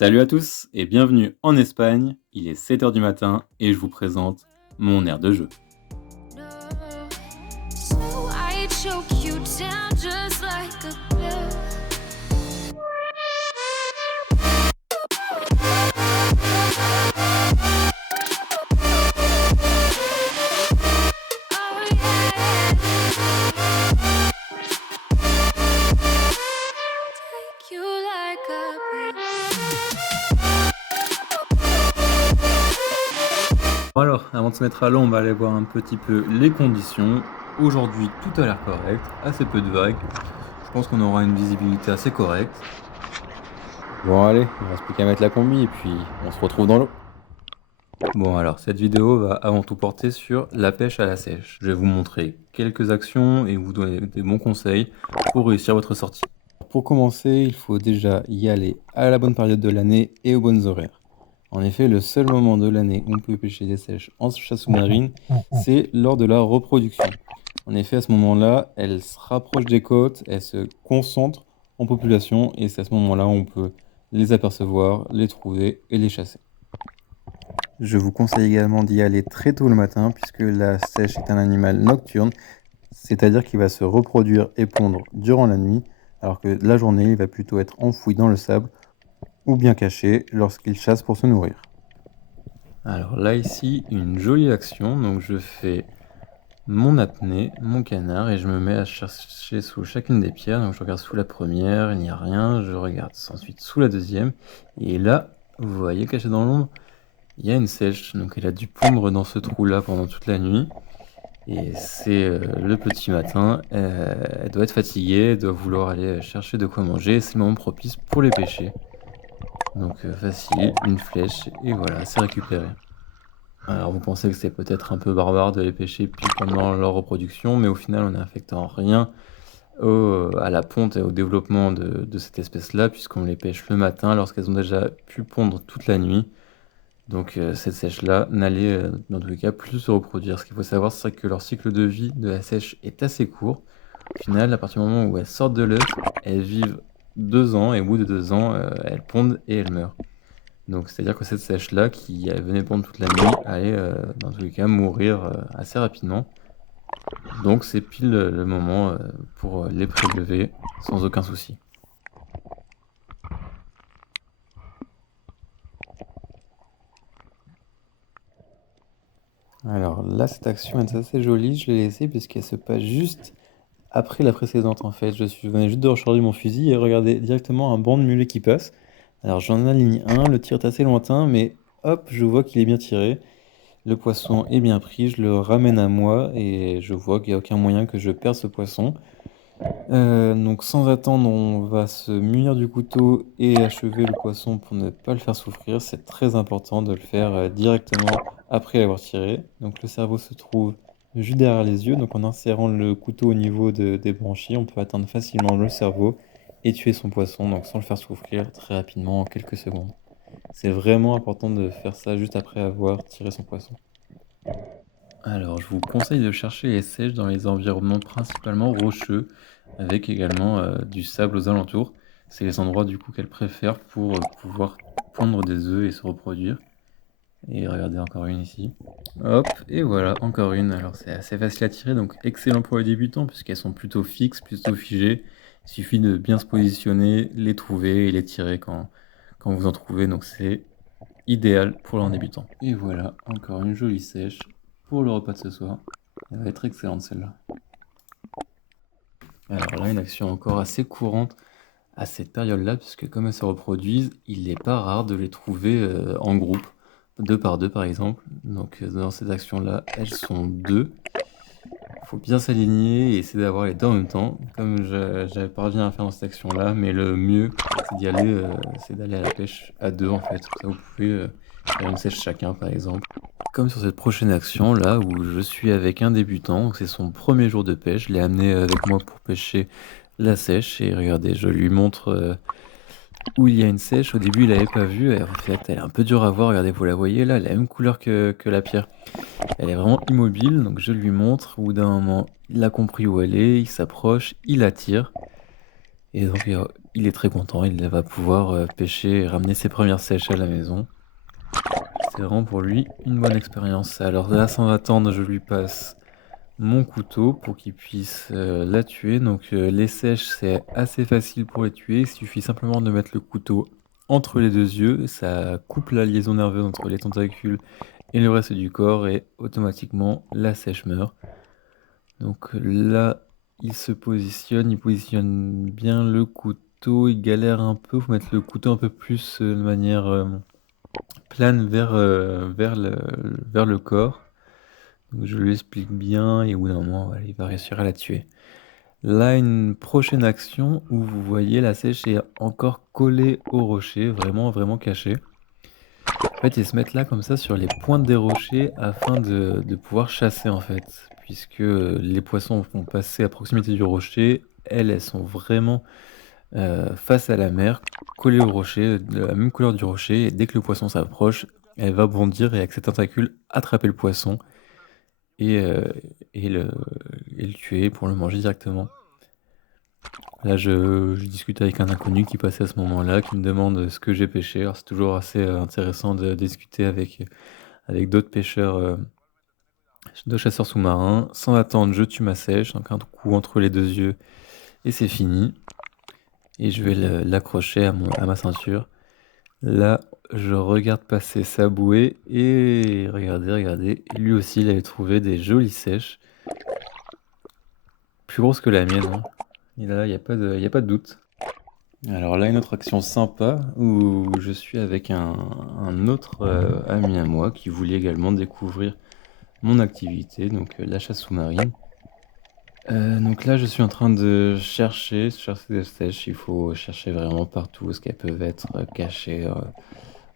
Salut à tous et bienvenue en Espagne. Il est 7 h du matin et je vous présente mon aire de jeu. So I choke you down just like a pill. Oh yeah. Take you like a pill. Alors, avant de se mettre à l'eau, on va aller voir un petit peu les conditions. Aujourd'hui, tout a l'air correct, assez peu de vagues. Je pense qu'on aura une visibilité assez correcte. Bon allez, il ne reste plus qu'à mettre la combi et puis on se retrouve dans l'eau. Bon alors, cette vidéo va avant tout porter sur la pêche à la sèche. Je vais vous montrer quelques actions et vous donner des bons conseils pour réussir votre sortie. Pour commencer, il faut déjà y aller à la bonne période de l'année et aux bonnes horaires. En effet, le seul moment de l'année où on peut pêcher des sèches en chasse sous-marine, c'est lors de la reproduction. En effet, à ce moment-là, elles se rapprochent des côtes, elles se concentrent en population et c'est à ce moment-là où on peut les apercevoir, les trouver et les chasser. Je vous conseille également d'y aller très tôt le matin puisque la sèche est un animal nocturne, c'est-à-dire qu'il va se reproduire et pondre durant la nuit, alors que la journée, il va plutôt être enfoui dans le sable ou bien caché lorsqu'il chasse pour se nourrir. Alors là, ici, une jolie action. Donc je fais mon apnée, mon canard, et je me mets à chercher sous chacune des pierres. Donc je regarde sous la première, il n'y a rien. Je regarde ensuite sous la deuxième. Et là, vous voyez, caché dans l'ombre, il y a une sèche. Donc elle a dû pondre dans ce trou-là pendant toute la nuit. Et c'est le petit matin. Elle doit être fatiguée, elle doit vouloir aller chercher de quoi manger. C'est le moment propice pour les pêcher. Donc facile, une flèche, et voilà, c'est récupéré. Alors vous pensez que c'est peut-être un peu barbare de les pêcher puis pendant leur reproduction, mais au final on n'affecte en rien à la ponte et au développement de cette espèce-là, puisqu'on les pêche le matin lorsqu'elles ont déjà pu pondre toute la nuit. Donc cette sèche-là n'allait dans tous les cas plus se reproduire. Ce qu'il faut savoir, c'est que leur cycle de vie de la sèche est assez court. Au final, à partir du moment où elles sortent de l'œuf, elles vivent 2 ans, et au bout de 2 ans, elles pondent et elles meurent. Donc c'est-à-dire que cette sèche-là, qui venait pondre toute la nuit, allait dans tous les cas mourir assez rapidement. Donc c'est pile le moment pour les prélever sans aucun souci. Alors là, cette action est assez jolie, je l'ai laissée puisqu'elle se passe juste après la précédente en fait. Je venais juste de recharger mon fusil et regarder directement un banc de mulets qui passe. Alors j'en aligne un, le tir est assez lointain, mais hop, je vois qu'il est bien tiré. Le poisson est bien pris, je le ramène à moi et je vois qu'il n'y a aucun moyen que je perde ce poisson. Donc sans attendre, on va se munir du couteau et achever le poisson pour ne pas le faire souffrir. C'est très important de le faire directement après l'avoir tiré. Donc le cerveau se trouve juste derrière les yeux. Donc en insérant le couteau au niveau des branchies, on peut atteindre facilement le cerveau et tuer son poisson, donc sans le faire souffrir très rapidement en quelques secondes. C'est vraiment important de faire ça juste après avoir tiré son poisson. Alors, je vous conseille de chercher les sèches dans les environnements principalement rocheux, avec également du sable aux alentours. C'est les endroits du coup qu'elles préfèrent pour pouvoir pondre des œufs et se reproduire. Et regardez encore une ici. Hop, et voilà, encore une. Alors c'est assez facile à tirer, donc excellent pour les débutants, puisqu'elles sont plutôt fixes, plutôt figées. Il suffit de bien se positionner, les trouver et les tirer quand vous en trouvez, donc c'est idéal pour l'un débutant. Et voilà, encore une jolie sèche pour le repas de ce soir. Elle va être excellente celle-là. Alors là, une action encore assez courante à cette période-là, puisque comme elles se reproduisent, il n'est pas rare de les trouver en groupe, 2 par 2 par exemple. Donc dans cette action-là, elles sont 2. Il faut bien s'aligner et essayer d'avoir les deux en même temps, comme j'avais parvenu à faire dans cette action-là, mais le mieux, c'est d'aller à la pêche à 2 en fait. Ça, vous pouvez faire une sèche chacun par exemple. Comme sur cette prochaine action là où je suis avec un débutant, donc c'est son premier jour de pêche, je l'ai amené avec moi pour pêcher la sèche et regardez, je lui montre où il y a une sèche. Au début il l'avait pas vue, en fait elle est un peu dure à voir, regardez, vous la voyez là, elle a la même couleur que la pierre. Elle est vraiment immobile, donc je lui montre, au bout d'un moment il a compris où elle est, il s'approche, il attire. Et donc il est très content, il va pouvoir pêcher et ramener ses premières sèches à la maison. C'est vraiment pour lui une bonne expérience. Alors là, sans attendre, je lui passe mon couteau pour qu'il puisse la tuer. Donc les sèches, c'est assez facile pour les tuer. Il suffit simplement de mettre le couteau entre les deux yeux. Ça coupe la liaison nerveuse entre les tentacules et le reste du corps et automatiquement la sèche meurt. Donc là, il positionne bien le couteau, il galère un peu, faut mettre le couteau un peu plus de manière plane vers le corps. Donc je lui explique bien et au bout d'un moment, voilà, il va réussir à la tuer. Là, une prochaine action où vous voyez la sèche est encore collée au rocher, vraiment, vraiment cachée. En fait, ils se mettent là comme ça sur les pointes des rochers afin de pouvoir chasser en fait, puisque les poissons vont passer à proximité du rocher, elles sont vraiment face à la mer, collées au rocher, de la même couleur du rocher, et dès que le poisson s'approche, elle va bondir et avec ses tentacules attraper le poisson et, euh, et le, et le tuer pour le manger directement. Là, je discute avec un inconnu qui passait à ce moment-là, qui me demande ce que j'ai pêché. Alors, c'est toujours assez intéressant de discuter avec d'autres pêcheurs, d'autres chasseurs sous-marins. Sans attendre, je tue ma sèche, donc un coup entre les deux yeux, et c'est fini. Et je vais l'accrocher à ma ceinture. Là, je regarde passer sa bouée, et regardez, lui aussi, il avait trouvé des jolies sèches. Plus grosses que la mienne, hein. Et là, il n'y a pas de doute. Alors là, une autre action sympa où je suis avec un autre ami à moi qui voulait également découvrir mon activité, donc la chasse sous-marine. Donc là, je suis en train de chercher des sèches. Il faut chercher vraiment partout parce qu'elles peuvent être cachées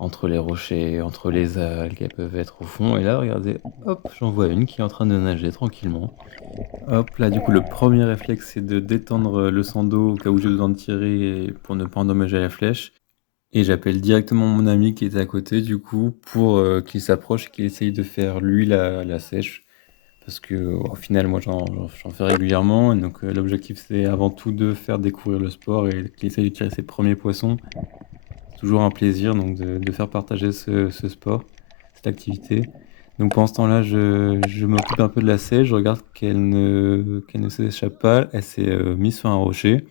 entre les rochers, entre les algues, elles peuvent être au fond. Et là, regardez, hop, j'en vois une qui est en train de nager tranquillement. Hop, là, du coup, le premier réflexe, c'est de détendre le sando au cas où j'ai besoin de tirer pour ne pas endommager la flèche. Et j'appelle directement mon ami qui est à côté, du coup, pour qu'il s'approche et qu'il essaye de faire lui la sèche. Parce que au final, moi, j'en fais régulièrement. Et donc, l'objectif, c'est avant tout de faire découvrir le sport et qu'il essaye de tirer ses premiers poissons. C'est toujours un plaisir donc de faire partager ce sport, cette activité. Donc pendant ce temps-là, je m'occupe un peu de la sèche, je regarde qu'elle ne s'échappe pas, elle s'est mise sur un rocher.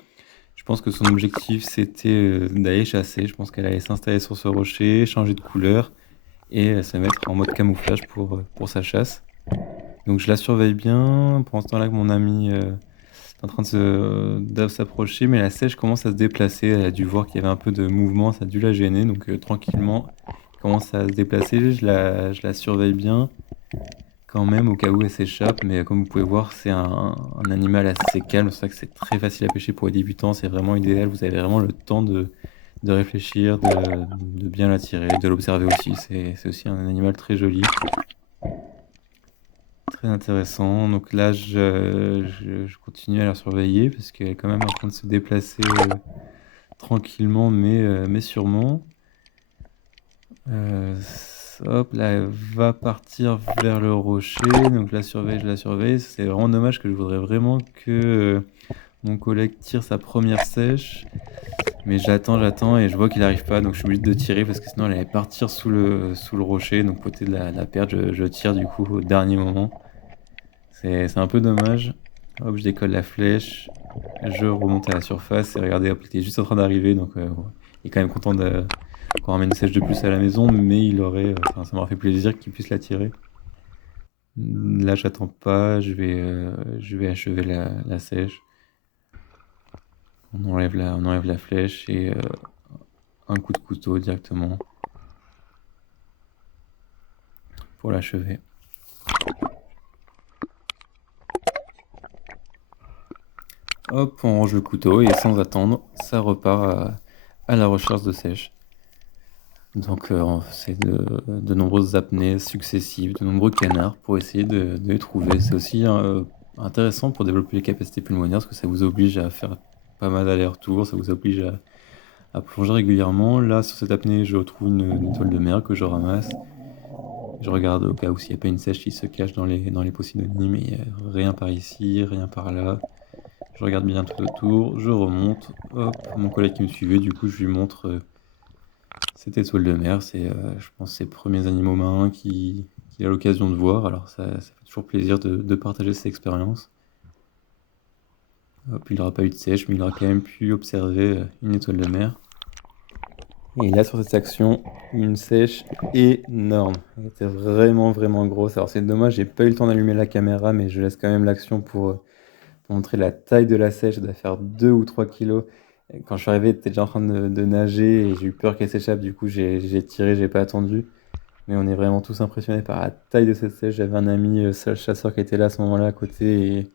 Je pense que son objectif c'était d'aller chasser, je pense qu'elle allait s'installer sur ce rocher, changer de couleur et se mettre en mode camouflage pour sa chasse. Donc je la surveille bien, pendant ce temps-là que mon ami est en train de s'approcher, mais la sèche commence à se déplacer, elle a dû voir qu'il y avait un peu de mouvement, ça a dû la gêner, donc tranquillement, elle commence à se déplacer, je la surveille bien quand même au cas où elle s'échappe, mais comme vous pouvez voir, c'est un animal assez calme, c'est pour ça que c'est très facile à pêcher pour les débutants, c'est vraiment idéal, vous avez vraiment le temps de réfléchir, de bien l'attirer, de l'observer aussi, c'est aussi un animal très joli, très intéressant. Donc là, je continue à la surveiller parce qu'elle est quand même en train de se déplacer tranquillement, mais sûrement. Euh, Hop, là, elle va partir vers le rocher. Donc je la surveille. C'est vraiment dommage que je voudrais vraiment que mon collègue tire sa première sèche. Mais j'attends et je vois qu'il n'arrive pas. Donc je suis obligé de tirer parce que sinon elle allait partir sous le rocher. Donc pour éviter de la perdre, je tire du coup au dernier moment. C'est un peu dommage. Hop, je décolle la flèche. Je remonte à la surface et regardez, hop, il était juste en train d'arriver. Donc il est quand même content qu'on ramène une sèche de plus à la maison, mais enfin, ça m'aurait fait plaisir qu'il puisse la tirer. Là, j'attends pas, je vais achever la sèche. On enlève la flèche et un coup de couteau directement pour l'achever. Hop, on range le couteau et sans attendre, ça repart à la recherche de sèche. Donc c'est de nombreuses apnées successives, de nombreux canards pour essayer de les trouver. C'est aussi intéressant pour développer les capacités pulmonaires parce que ça vous oblige à faire pas mal d'allers-retours, ça vous oblige à plonger régulièrement. Là, sur cette apnée, je retrouve une étoile de mer que je ramasse. Je regarde au cas où s'il n'y a pas une sèche qui se cache dans les possibles mais il n'y a rien par ici, rien par là. Je regarde bien tout autour, je remonte, hop, mon collègue qui me suivait, du coup je lui montre cette étoile de mer, c'est je pense ses premiers animaux marins qu'il a l'occasion de voir, alors ça fait toujours plaisir de partager cette expérience. Hop, il n'aura pas eu de sèche, mais il aura quand même pu observer une étoile de mer. Et là, sur cette action, une sèche énorme. Elle était vraiment, vraiment grosse. Alors, c'est dommage, j'ai pas eu le temps d'allumer la caméra, mais je laisse quand même l'action pour montrer la taille de la sèche. Elle doit faire 2 ou 3 kilos. Et quand je suis arrivé, elle était déjà en train de nager et j'ai eu peur qu'elle s'échappe. Du coup, j'ai tiré, j'ai pas attendu. Mais on est vraiment tous impressionnés par la taille de cette sèche. J'avais un ami chasseur qui était là à ce moment-là à côté et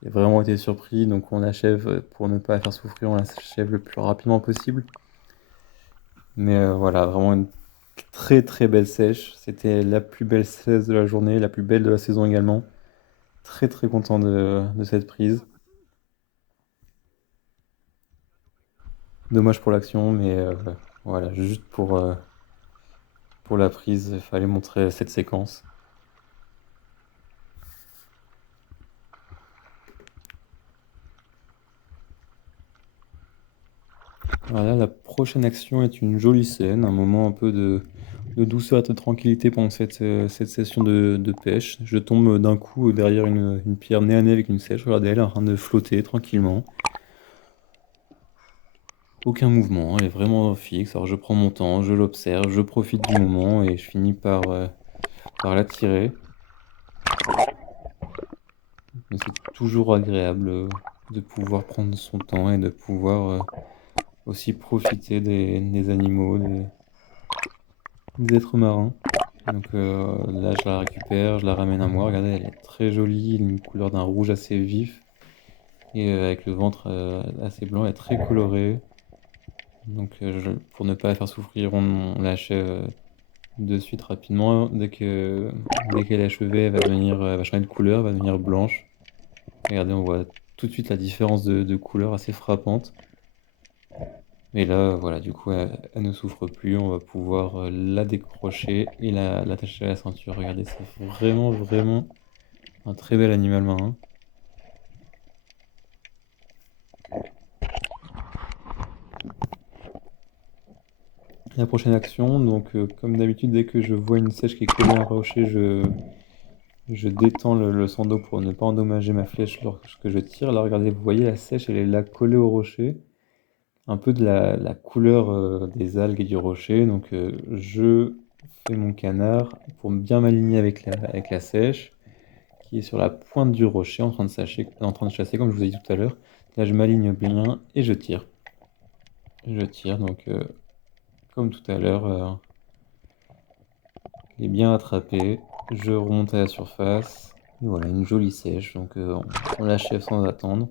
il a vraiment été surpris. Donc, on l'achève pour ne pas la faire souffrir. On l'achève le plus rapidement possible. Mais voilà, vraiment une très très belle sèche. C'était la plus belle sèche de la journée, la plus belle de la saison également. Très très content de cette prise. Dommage pour l'action, mais voilà, juste pour la prise, il fallait montrer cette séquence. Voilà, la prochaine action est une jolie scène, un moment un peu de douceur et de tranquillité pendant cette session de pêche. Je tombe d'un coup derrière une pierre nez à nez avec une sèche. Regardez, elle est en train de flotter tranquillement. Aucun mouvement, elle est vraiment fixe. Alors je prends mon temps, je l'observe, je profite du moment et je finis par la tirer. Mais c'est toujours agréable de pouvoir prendre son temps et de pouvoir aussi profiter des animaux, des êtres marins. Donc là, je la récupère, je la ramène à moi. Regardez, elle est très jolie, une couleur d'un rouge assez vif. Et avec le ventre assez blanc, elle est très colorée. Donc pour ne pas la faire souffrir, on l'achève de suite rapidement. Dès qu'elle est achevée, elle va changer de couleur, elle va devenir blanche. Regardez, on voit tout de suite la différence de couleur assez frappante. Et là, voilà, du coup, elle ne souffre plus. On va pouvoir la décrocher et l'attacher à la ceinture. Regardez, c'est vraiment, vraiment un très bel animal marin. La prochaine action, donc comme d'habitude, dès que je vois une sèche qui est collée à un rocher, je détends le sando pour ne pas endommager ma flèche lorsque je tire. Là, regardez, vous voyez la sèche, elle est là collée au rocher. Un peu de la couleur des algues et du rocher. Donc je fais mon canard pour bien m'aligner avec la sèche qui est sur la pointe du rocher en train de chasser comme je vous ai dit tout à l'heure. Là, je m'aligne bien et je tire. Je tire, donc comme tout à l'heure, il est bien attrapé. Je remonte à la surface. Et voilà, une jolie sèche. Donc on l'achève sans attendre.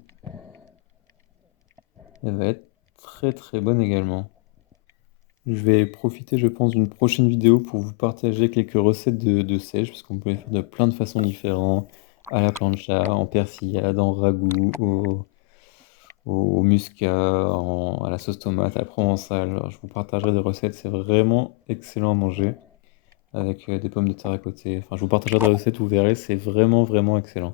Elle va être très très bonne également. Je vais profiter, je pense, d'une prochaine vidéo pour vous partager quelques recettes de sèche, parce qu'on peut les faire de plein de façons différentes, à la plancha, en persillade, en ragoût, au muscat, à la sauce tomate, à la provençale. Alors, je vous partagerai des recettes, c'est vraiment excellent à manger, avec des pommes de terre à côté. Enfin, je vous partagerai des recettes, vous verrez, c'est vraiment vraiment excellent.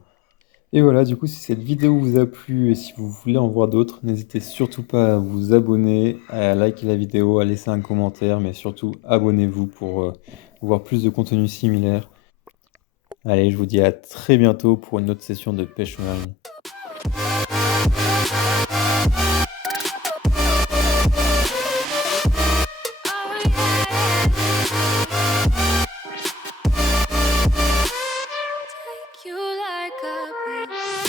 Et voilà, du coup, si cette vidéo vous a plu et si vous voulez en voir d'autres, n'hésitez surtout pas à vous abonner, à liker la vidéo, à laisser un commentaire, mais surtout abonnez-vous pour voir plus de contenu similaire. Allez, je vous dis à très bientôt pour une autre session de pêche sous-marine. You like a